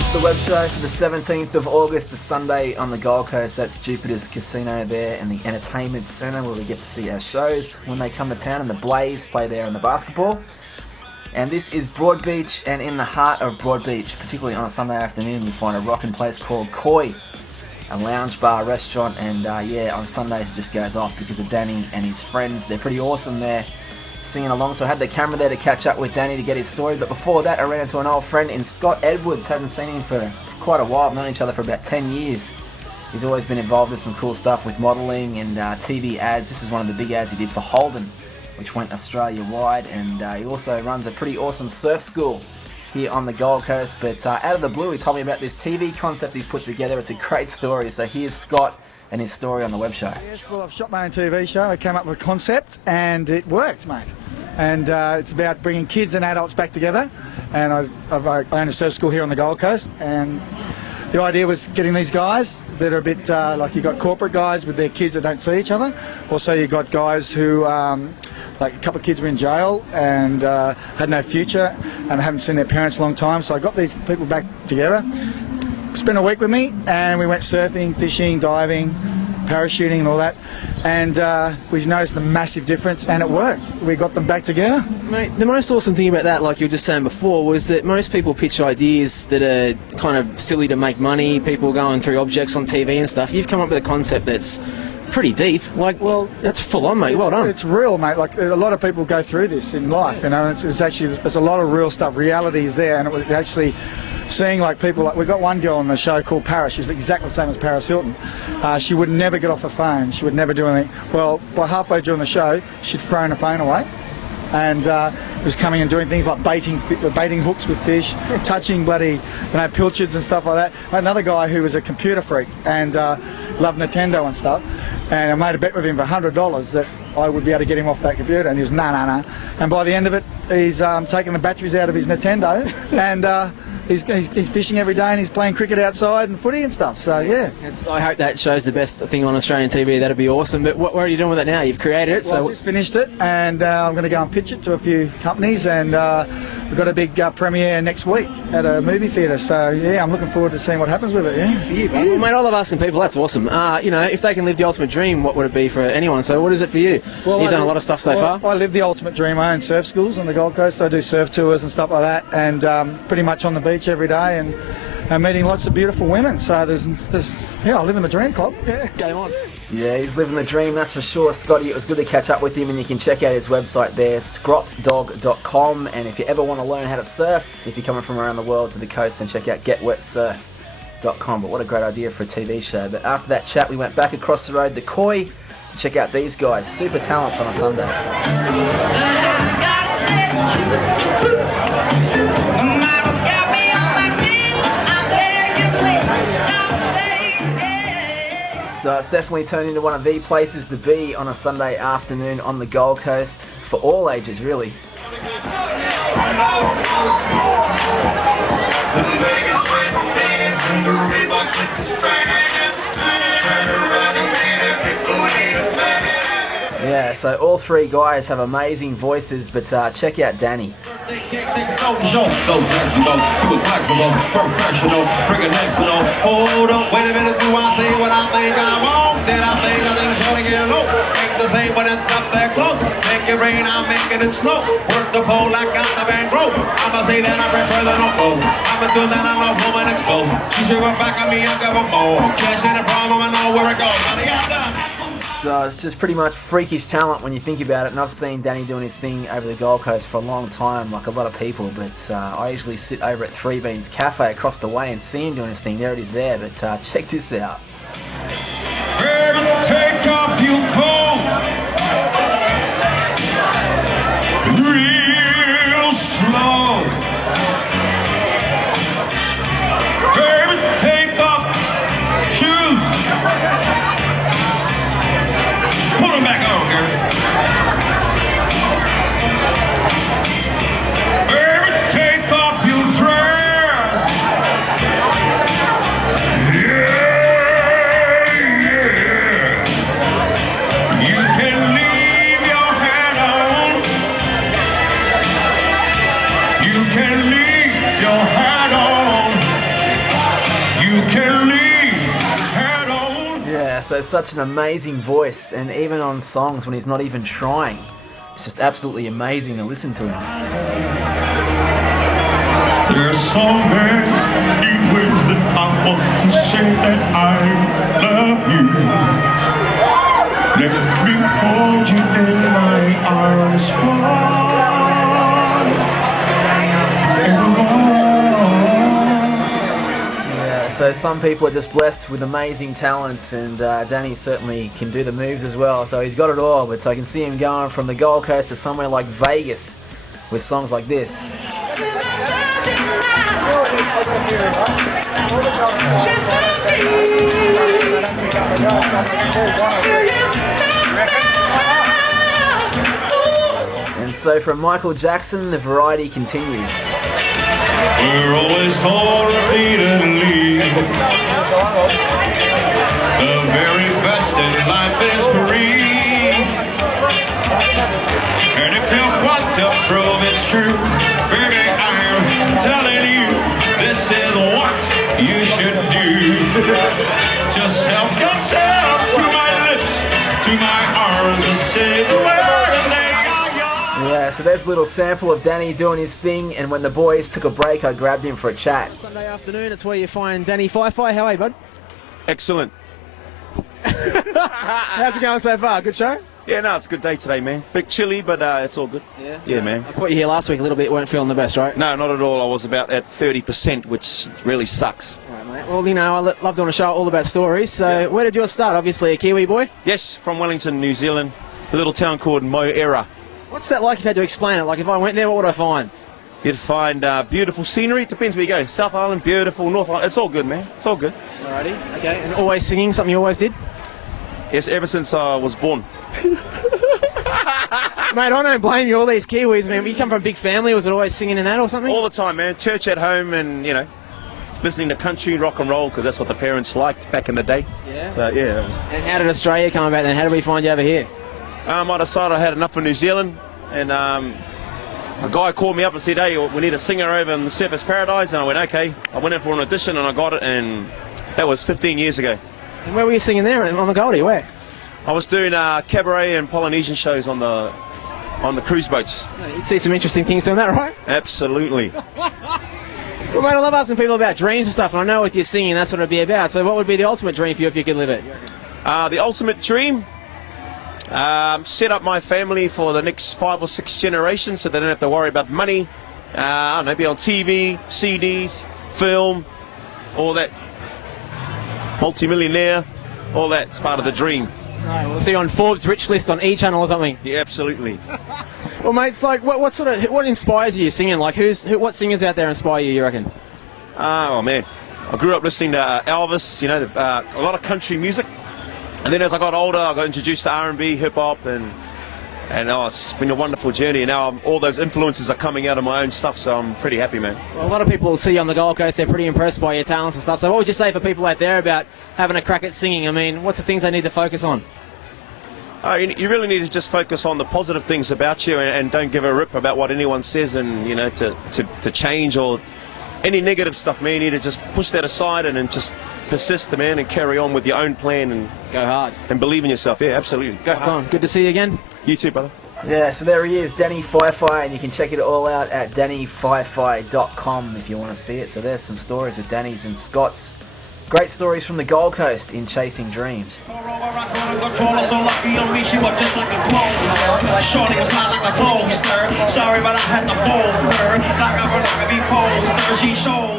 welcome to the Web Show for the 17th of August, a Sunday on the Gold Coast. That's Jupiter's Casino there and the Entertainment Centre, where we get to see our shows when they come to town, and the Blaze play there in the basketball. And this is Broadbeach, and in the heart of Broadbeach, particularly on a Sunday afternoon, you find a rockin' place called Koi, a lounge bar restaurant, and on Sundays it just goes off because of Danny and his friends. They're pretty awesome there, singing along, so I had the camera there to catch up with Danny to get his story. But before that, I ran into an old friend in Scott Edwards. Hadn't seen him for quite a while. I've known each other for about 10 years. He's always been involved with some cool stuff with modelling and TV ads. This is one of the big ads he did for Holden, which went Australia-wide, and he also runs a pretty awesome surf school here on the Gold Coast. But out of the blue, he told me about this TV concept he's put together. It's a great story. So here's Scott and his story on the Web Show. Yes, well, I've shot my own TV show. I came up with a concept and it worked, mate. And it's about bringing kids and adults back together. And I own a surf school here on the Gold Coast. And the idea was getting these guys that are a bit like, you've got corporate guys with their kids that don't see each other. Also, you've got guys who, like a couple of kids were in jail and had no future and haven't seen their parents a long time. So I got these people back together. Spent a week with me and we went surfing, fishing, diving, parachuting and all that, and we noticed a massive difference, and it worked. We got them back together. Mate, the most awesome thing about that, like you were just saying before, was that most people pitch ideas that are kind of silly to make money, people going through objects on TV and stuff. You've come up with a concept that's pretty deep. Like, well, that's full on, mate. Well done. It's real, mate. Like, a lot of people go through this in life, you know, and it's actually, there's a lot of real stuff. Reality is there, and it was actually seeing like people, like we've got one girl on the show called Paris. She's exactly the same as Paris Hilton. She would never get off her phone. She would never do anything. Well, by halfway during the show, she'd thrown her phone away and was coming and doing things like baiting hooks with fish, touching bloody, pilchards and stuff like that. I had another guy who was a computer freak and loved Nintendo and stuff. And I made a bet with him for $100 that I would be able to get him off that computer, and he was nah. And by the end of it, he's taking the batteries out of his Nintendo, and he's fishing every day, and he's playing cricket outside and footy and stuff. So yeah, I hope that shows the best thing on Australian TV. That'd be awesome. But what are you doing with it now? You've created it. Well, I just finished it, and I'm going to go and pitch it to a few companies, and we've got a big premiere next week at a movie theatre. So yeah, I'm looking forward to seeing what happens with it. Yeah, for you, well, mate. I love asking people. That's awesome. If they can live the ultimate dream, what would it be for anyone? So what is it for you? Well, you've done a lot of stuff so far. I live the ultimate dream. I own surf schools on the Gold Coast. I do surf tours and stuff like that, and pretty much on the beach every day, and I'm meeting lots of beautiful women. So I live in the dream club. Yeah, game on. Yeah, he's living the dream, that's for sure, Scotty. It was good to catch up with him, and you can check out his website there, scropdog.com. And if you ever want to learn how to surf, if you're coming from around the world to the coast, then check out getwetsurf.com. But what a great idea for a TV show. But after that chat, we went back across the road to Koi to check out these guys, super talents on a Sunday. So it's definitely turned into one of the places to be on a Sunday afternoon on the Gold Coast, for all ages really. Yeah, so all three guys have amazing voices, but check out Danny. Hold up, wait a minute, do I say what I think I want? Did I think gonna get low? Ain't the same, but it's up there close. Make it rain, I'm making it snow. Work the pole, I got the band rope. I'ma say that I prefer the no-go. I'ma do that, I'm a woman exposed. She should run back on me, I'll give her more. Cash in the problem, I know where it goes. So it's just pretty much freakish talent when you think about it, and I've seen Danny doing his thing over the Gold Coast for a long time, like a lot of people, but I usually sit over at Three Beans Cafe across the way and see him doing his thing. There it is there, but check this out. Baby, take off your coat real slow. Baby, take off shoes. Put them back on, girl. Baby, take off your dress. Yeah. so such an amazing voice, and even on songs when he's not even trying, it's just absolutely amazing to listen to him. There's so many ways that I want to say that I love you. Let me hold you in my arms Yeah, so some people are just blessed with amazing talents, and Danny certainly can do the moves as well, so he's got it all. But I can see him going from the Gold Coast to somewhere like Vegas with songs like this. And so from Michael Jackson, the variety continued. We're always told repeatedly the very best in life is free. And if you want to prove it's true, baby, I'm telling you, this is what you should do. Just help yourself to my lips, to my arms, and say the word, and they are yours. Yeah, so there's a little sample of Danny doing his thing, and when the boys took a break, I grabbed him for a chat. Sunday afternoon, it's where you find Danny Fi-Fi. How are you, bud? Excellent. How's it going so far? Good show? Yeah, no, it's a good day today, man. Bit chilly, but it's all good. Yeah, man. I caught you here last week a little bit, weren't feeling the best, right? No, not at all. I was about at 30%, which really sucks. All right, mate. Well, you know, I love doing a show all about stories, so where did yours start? Obviously a Kiwi boy? Yes, from Wellington, New Zealand, a little town called Moera. What's that like if you had to explain it? Like if I went there, what would I find? You'd find beautiful scenery. It depends where you go. South Island, beautiful. North Island, it's all good, man. It's all good. Alrighty. Okay, and always singing, something you always did? Yes, ever since I was born. Mate, I don't blame you, all these Kiwis, man. You come from a big family, was it always singing in that or something? All the time, man. Church at home and, you know, listening to country, rock and roll, because that's what the parents liked back in the day. Yeah. So, yeah. And how did Australia come about then? How did we find you over here? I decided I had enough of New Zealand, and a guy called me up and said, hey, we need a singer over in the Surfers Paradise, and I went, okay. I went in for an audition and I got it, and that was 15 years ago. And where were you singing there? On the Goldie, where? I was doing cabaret and Polynesian shows on the cruise boats. You'd see some interesting things doing that, right? Absolutely. Well, mate, I love asking people about dreams and stuff, and I know with your singing, that's what it'd be about. So what would be the ultimate dream for you if you could live it? The ultimate dream? Set up my family for the next 5 or 6 generations so they don't have to worry about money. I don't know, be on TV, CDs, film, all that. Multi-millionaire, all that's part of the dream. So we'll see you on Forbes' rich list on E-Channel or something. Yeah, absolutely. Well, mate, it's like, what inspires you singing? Like, what singers out there inspire you, you reckon? Oh, man. I grew up listening to Elvis, you know, a lot of country music. And then as I got older, I got introduced to R&B, hip-hop, and it's been a wonderful journey. And now all those influences are coming out of my own stuff, so I'm pretty happy, man. Well, a lot of people see you on the Gold Coast, they're pretty impressed by your talents and stuff. So what would you say for people out there about having a crack at singing? I mean, what's the things they need to focus on? You really need to just focus on the positive things about you and don't give a rip about what anyone says, and, you know, to change or any negative stuff, man. You need to just push that aside and just persist, man, and carry on with your own plan and go hard and believe in yourself. Yeah, absolutely. Go hard. Good to see you again. You too, brother. Yeah, so there he is, Danny Fi-Fi, and you can check it all out at dannyfifi.com if you want to see it. So there's some stories with Danny's and Scott's. Great stories from the Gold Coast in chasing dreams. Shorty was hot like a toaster. Sorry, but I had the bold her. Like I be posed. She showed